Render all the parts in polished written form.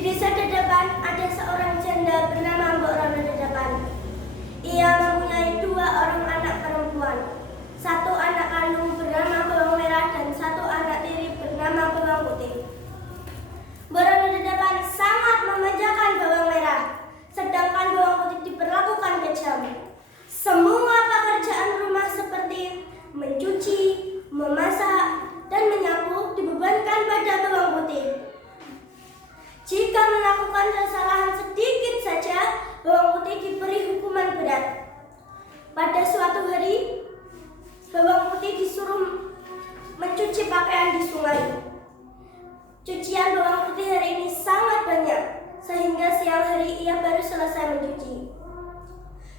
desa Dedapan ada seorang janda bernama Mbok Rono Dedapan. Ia mempunyai 2 orang anak perempuan, 1 anak kandung bernama Bawang Merah dan 1 anak tiri bernama Bawang Putih. Mbok Rono Dedapan sangat memanjakan Bawang Merah, sedangkan Bawang Putih diperlakukan kejam. Semua pekerjaan rumah seperti mencuci, memasak, dan menyapu dibebankan pada Bawang Putih. Jika melakukan kesalahan sedikit saja, Bawang Putih diberi hukuman berat. Pada suatu hari, Bawang Putih disuruh mencuci pakaian di sungai. Cucian Bawang Putih hari ini sangat banyak, sehingga siang hari ia baru selesai mencuci.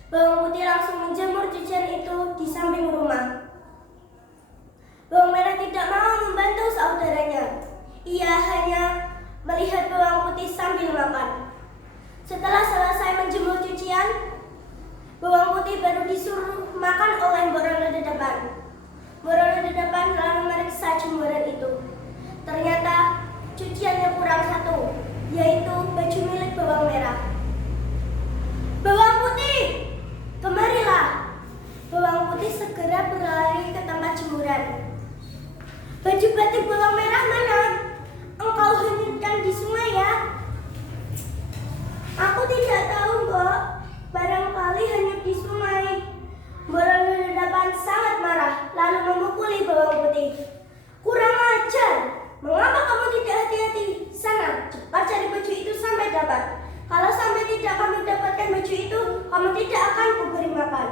Bawang Putih langsung menjemur cucian itu di samping rumah. Bawang Merah tidak mau membantu saudaranya. Ia hanya melihat Bawang Putih sambil makan. Setelah selesai menjemur cucian, Bawang Putih baru disuruh makan oleh Mbok Rono Dedapan. Mbok Rono Dedapan lalu meriksa jemuran itu. Ternyata cuciannya kurang 1, yaitu baju milik Bawang Merah. "Bawang Putih, kemarilah!" Bawang Putih segera berlari ke tempat jemuran. "Baju batik Bawang Merah mana? Engkau hanyutkan di sungai ya?" "Aku tidak tahu, Mbok. Barangkali hanyut di sungai." Mbok Rono Dedapan sangat marah, lalu memukuli Bawang Putih. "Kurang ajar! Mengapa kamu tidak hati-hati? Sana, cepat cari baju itu sampai dapat. Kalau sampai tidak kamu dapatkan baju itu, kamu tidak akan kuberi makan."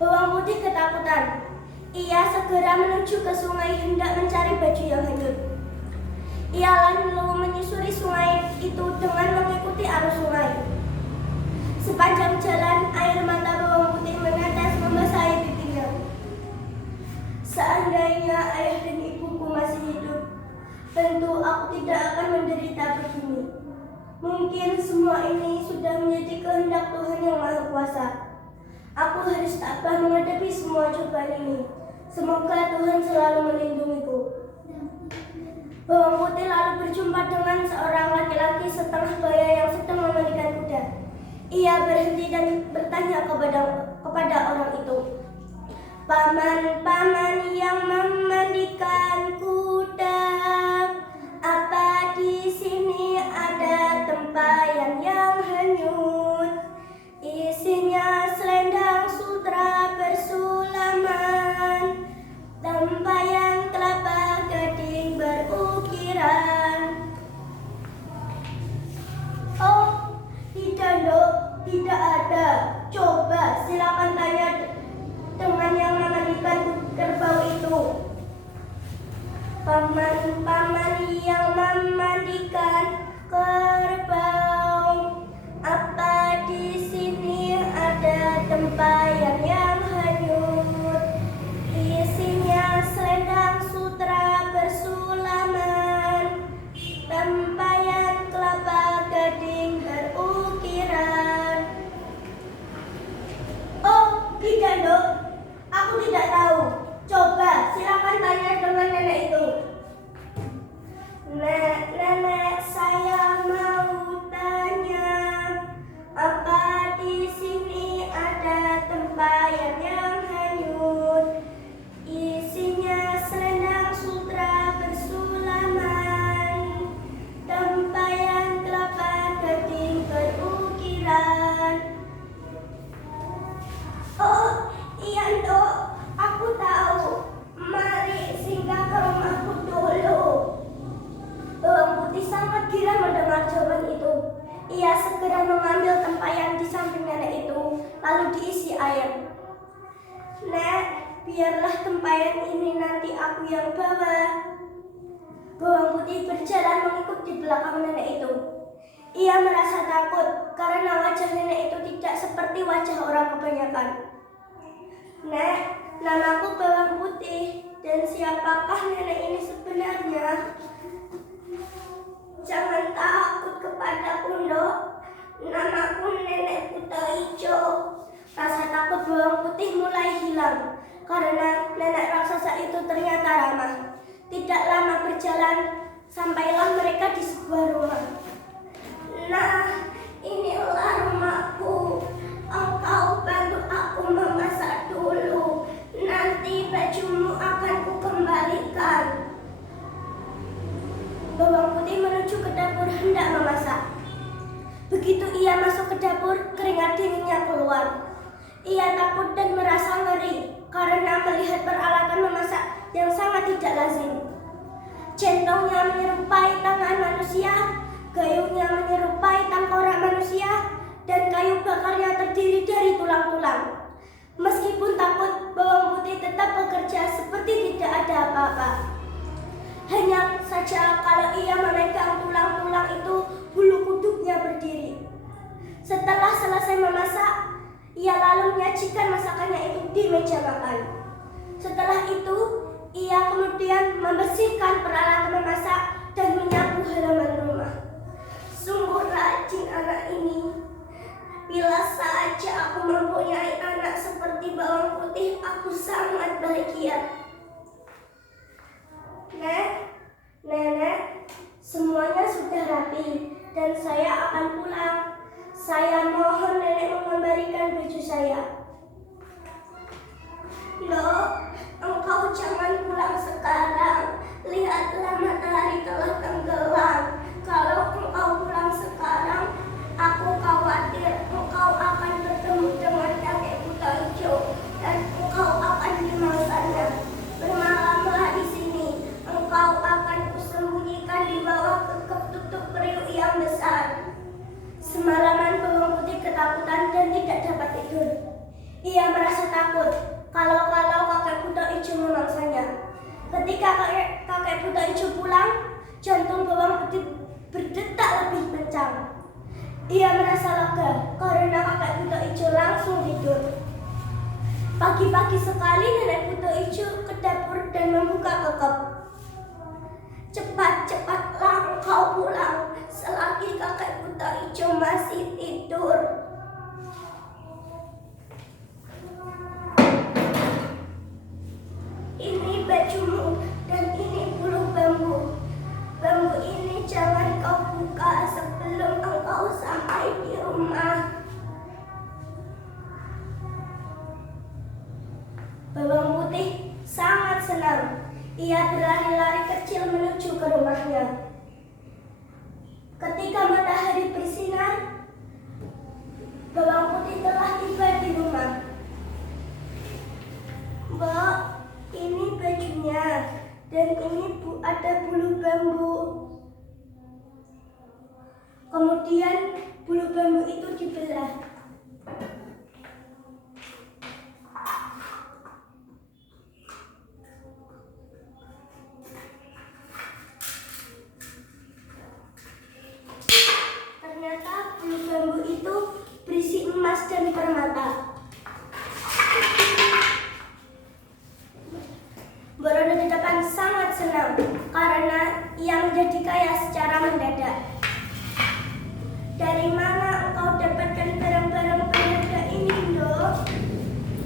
Bawang Putih ketakutan. Ia segera menuju ke sungai hendak mencari baju yang hanyut. Ia lalu menyusuri sungai itu dengan mengikuti arus sungai. Sepanjang jalan, air mata Bawang Putih menetes membasahi pipinya. "Seandainya ayah dan ibuku masih hidup, tentu aku tidak akan menderita begini. Mungkin semua ini sudah menjadi kehendak Tuhan yang Maha Kuasa. Aku harus tabah menghadapi semua cobaan ini. Semoga Tuhan selalu melindungiku." Bawang Putih lalu berjumpa dengan seorang laki-laki setengah baya yang sedang memandikan kuda. Ia berhenti dan bertanya kepada orang itu, "Paman yang memandikan kuda, apa di sini ada tempayan yang hanyut? Isinya selendang sutra bersulaman, tempayan kelapa gading berukiran." "Oh, tidak, Dok, tidak ada. Coba silakan tanya dengan yang memandikan kerbau itu." Paman yang memandikan kerbau, apa di sini ada tempayan yang hanyut? Isinya selendang sutra bersulaman, tempayan kelapa gading berukiran." "Oh, tidak, Dok. Aku tidak tahu. Coba silakan tanya dengan nenek itu." Nenek, saya mau tanya, apa di sini ada tempayan yang hanyut? Isinya selendang sutra bersulaman, tempayan kelapa gading berukiran." "Oh, iya, Dok. Aku tahu. Mari singgah ke rumahku dulu." Bawang Putih sangat girang mendengar jawaban itu. Ia segera mengambil tempayan di samping nenek itu, lalu diisi air. "Nek, biarlah tempayan ini nanti aku yang bawa." Bawang Putih berjalan mengikut di belakang nenek itu. Ia merasa takut karena wajah nenek itu tidak seperti wajah orang kebanyakan. "Nek, namaku Bawang Putih, dan siapakah nenek ini sebenarnya?" "Jangan takut kepadaku, Dok. Namaku Nenek Buta Hijau." Rasa takut Bawang Putih mulai hilang karena nenek raksasa itu ternyata ramah. Tidak lama berjalan, sampailah mereka di sebuah rumah. ke dapur, keringat dinginnya keluar. Ia takut dan merasa ngeri karena melihat peralatan memasak yang sangat tidak lazim. Centongnya menyerupai tangan manusia, gayungnya menyerupai tengkorak manusia, dan kayu bakarnya terdiri dari tulang-tulang. Meskipun takut, bawang putih tetap bekerja seperti tidak ada apa-apa. Hanya saja kalau ia memegang tulang-tulang itu, bulu kuduknya berdiri. Setelah selesai memasak, ia lalu menyajikan masakannya itu di meja makan. Setelah itu, ia kemudian membersihkan peralatan memasak dan menyapu halaman rumah. Sungguh rajin anak ini. Bila saja aku mempunyai anak seperti bawang putih, aku sangat bahagia. Nenek, semuanya sudah rapi dan saya akan pulang. Saya mohon nenek mengembalikan baju saya. Loh, engkau jangan pulang sekarang. Lihatlah matahari telah tenggelam. Kalau engkau pulang sekarang, aku khawatir engkau akan bertemu dengan kakek buta hijau dan engkau akan dimakannya. Bermalamlah di sini. Engkau akan kusembunyikan di bawah tutup periuk yang besar. Semalaman bawang putih ketakutan dan tidak dapat tidur. Ia merasa takut kalau kakek buta hijau memangsanya. Ketika kakek buta hijau pulang, jantung bawang putih berdetak lebih kencang. Ia merasa lega karena kakek buta hijau langsung tidur. Pagi-pagi sekali nenek buta hijau ke dapur dan membuka kekep. Cepat-cepatlah engkau pulang selagi kakek buta hijau masih tidur. Ini bajumu dan ini bulu bambu. Bambu ini jangan kau buka sebelum engkau sampai di rumah. Bawang putih sangat senang. Ia berlari-lari kecil menuju ke rumahnya. Ketika matahari bersinar, bawang putih telah tiba di rumah. Mbak, ini bajunya dan ini ada bulu bambu. Kemudian bulu bambu itu dibelah. Ternyata bulu bambu itu berisi emas dan permata. Borodo Dedapan sangat senang karena ia menjadi kaya secara mendadak. Dari mana engkau dapatkan barang-barang berharga ini, Dok?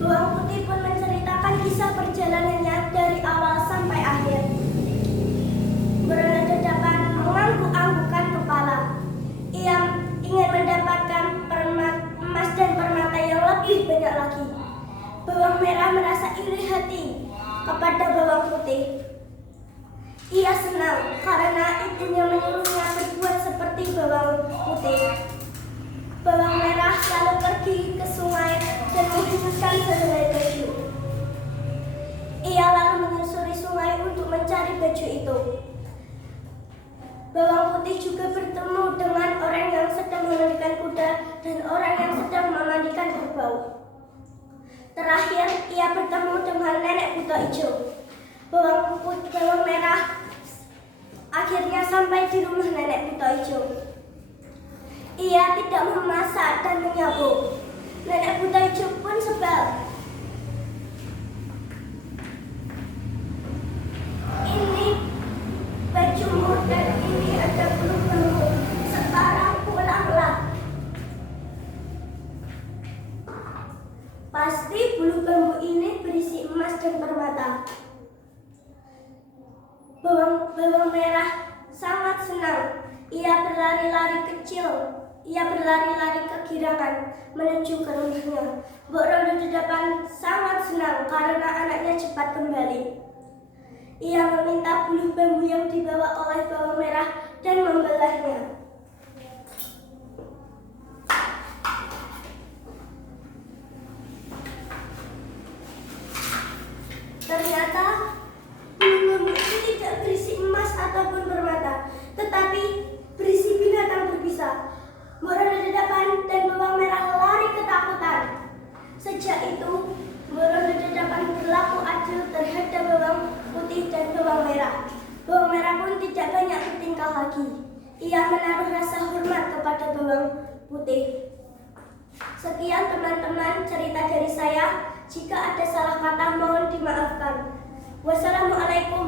Bawang putih pun menceritakan kisah perjalanannya dari awal sampai akhir. Borodo Dedapan mengangguk-anggukkan kepala. Ia ingin mendapatkan emas dan permata yang lebih banyak lagi. Bawang merah merasa iri hati kepada bawang putih. Ia senang karena ibunya menyuruhnya berbuat seperti bawang putih. Bawang merah lalu pergi ke sungai dan menghususkan sehelai baju. Ia lalu menyusuri sungai untuk mencari baju itu. Bawang putih juga bertemu dengan orang yang sedang memandikan kuda dan orang yang sedang memandikan kerbau. Terakhir, ia bertemu dengan nenek buta hijau. Bawang merah akhirnya sampai di rumah nenek buta hijau. Ia tidak memasak dan menyapu. Nenek buta hijau pun sebal. Ini bajumu dan ini ada bulu bambu. Sekarang pulanglah. Pasti bulu bambu ini berisi emas dan permata. Bawang merah sangat senang. Ia berlari-lari kegirangan menuju ke rumahnya. Borodo Dedapan sangat senang karena anaknya cepat kembali. Ia meminta bulu bambu yang dibawa oleh bawang merah dan membelahnya. bawang putih dan bawang merah. Bawang merah pun tidak banyak bertingkah lagi. Ia menaruh rasa hormat kepada bawang putih. Sekian teman-teman cerita dari saya. Jika ada salah kata mohon dimaafkan. Wassalamualaikum